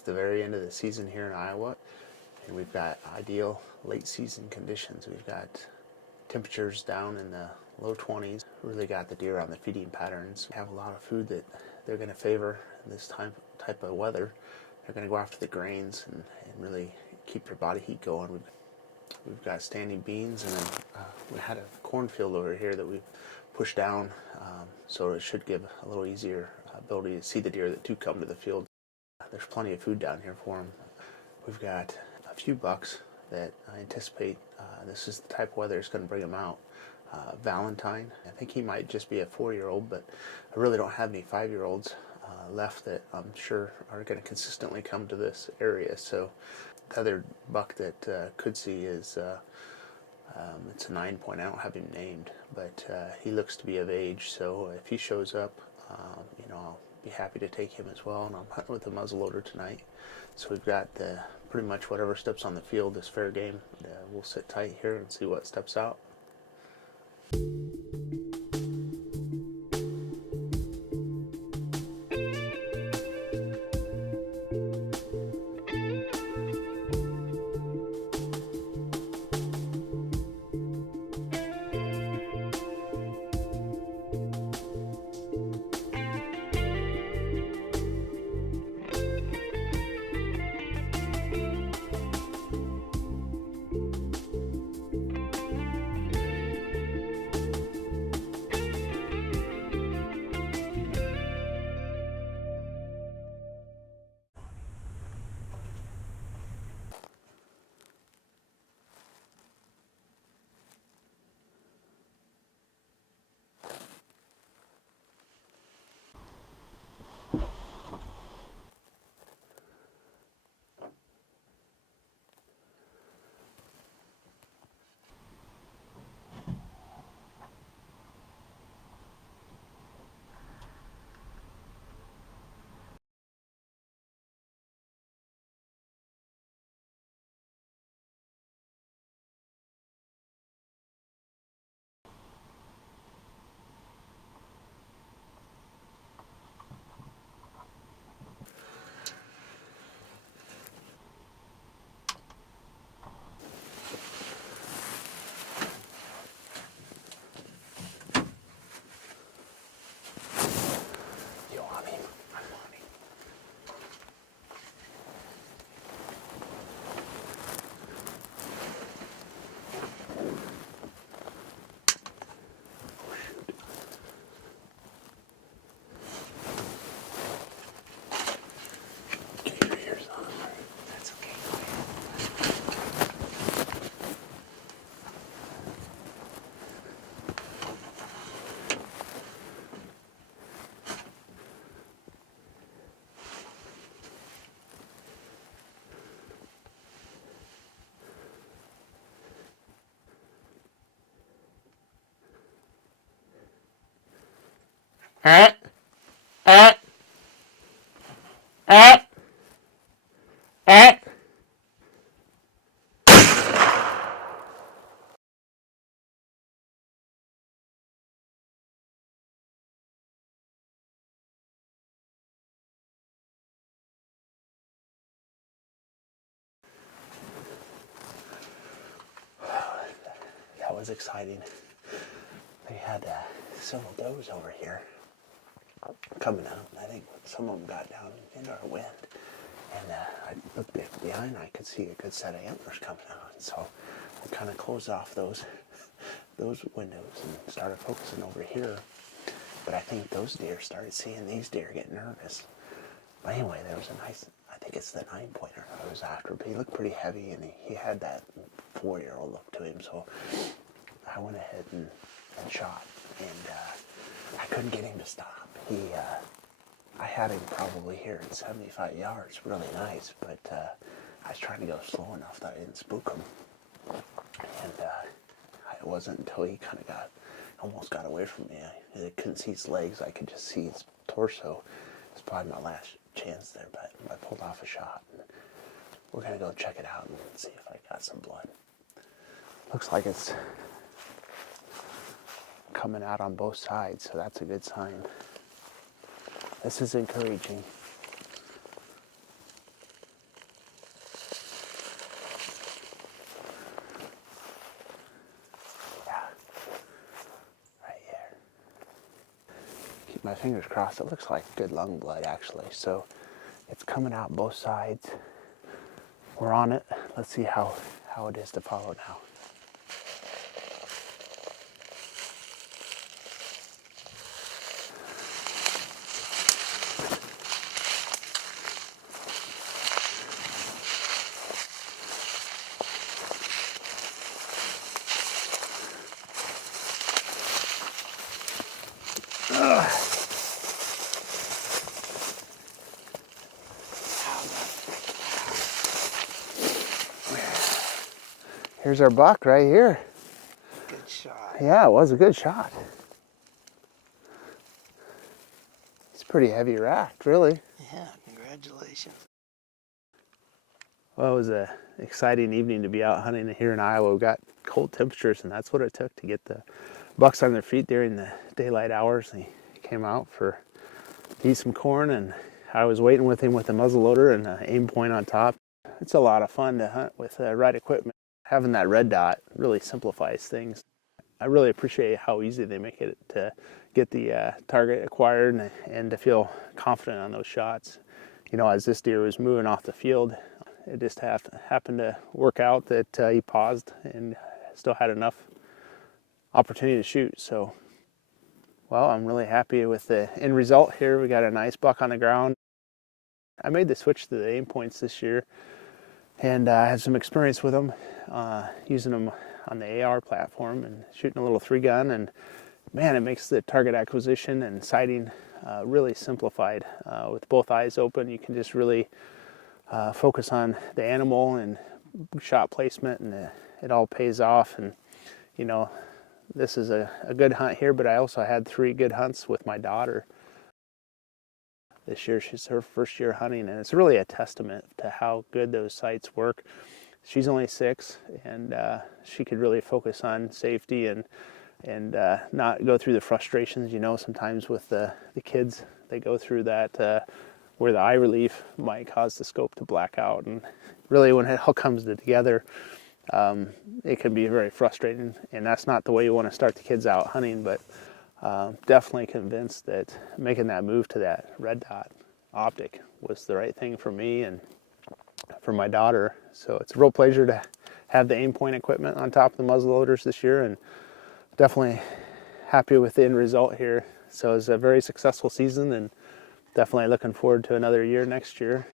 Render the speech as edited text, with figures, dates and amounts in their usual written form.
It's the very end of the season here in Iowa, and we've got ideal late season conditions. We've got temperatures down in the low 20s. Really got the deer on the feeding patterns. We have a lot of food that they're going to favor in this type of weather. They're going to go after the grains and really keep their body heat going. We've got standing beans, and then we had a cornfield over here that we've pushed down, so it should give a little easier ability to see the deer that do come to the field. There's plenty of food down here for them. We've got a few bucks that I anticipate this is the type of weather that's going to bring them out. Valentine, I think he might just be a 4-year-old, but I really don't have any 5-year-olds left that I'm sure are going to consistently come to this area. So the other buck that could see is it's a 9-point. I don't have him named, but he looks to be of age. So if he shows up, I'll be happy to take him as well. And I'm hunting with a muzzleloader tonight. So we've got pretty much whatever steps on the field is fair game. We'll sit tight here and see what steps out. That was exciting. They had several does over here coming out, and I think some of them got down into our wind. And I looked behind, I could see a good set of antlers coming out. And so I kind of closed off those windows and started focusing over here. But I think those deer started seeing these deer get nervous. But anyway, there was a nice, I think it's the 9-pointer I was after, but he looked pretty heavy, and he had that 4-year-old look to him. So I went ahead and shot, and I couldn't get him to stop. I had him probably here at 75 yards, really nice, but I was trying to go slow enough that I didn't spook him. And it wasn't until he kind of almost got away from me. I couldn't see his legs, I could just see his torso. It's probably my last chance there, but I pulled off a shot. And we're gonna go check it out and see if I got some blood. Looks like it's coming out on both sides, so that's a good sign. This is encouraging. keep my fingers crossed. It looks like good lung blood actually. So it's coming out both sides. We're on it. Let's see how it is to follow now. Here's our buck right here. Good shot. Yeah, it was a good shot. It's a pretty heavy raft, really. Yeah, congratulations. Well, it was an exciting evening to be out hunting here in Iowa. We got cold temperatures, and that's what it took to get the bucks on their feet during the daylight hours. He came out to eat some corn, and I was waiting with him with a muzzleloader and an Aimpoint on top. It's a lot of fun to hunt with the right equipment. Having that red dot really simplifies things. I really appreciate how easy they make it to get the target acquired and to feel confident on those shots. You know, as this deer was moving off the field, it just happened to work out that he paused and still had enough opportunity to shoot. So, well, I'm really happy with the end result here. We got a nice buck on the ground. I made the switch to the Aimpoints this year, and I had some experience with them, using them on the AR platform and shooting a little 3-gun, and man, it makes the target acquisition and sighting really simplified. With both eyes open, you can just really focus on the animal and shot placement, and it all pays off. And you know, this is a good hunt here, but I also had 3 good hunts with my daughter this year. She's her first year hunting, and it's really a testament to how good those sights work. She's only 6, and she could really focus on safety and not go through the frustrations. You know, sometimes with the kids, they go through that where the eye relief might cause the scope to black out, and really when it all comes together, it can be very frustrating, and that's not the way you want to start the kids out hunting. But definitely convinced that making that move to that red dot optic was the right thing for me and for my daughter. So it's a real pleasure to have the Aimpoint equipment on top of the muzzleloaders this year, and definitely happy with the end result here. So it's a very successful season, and definitely looking forward to another year next year.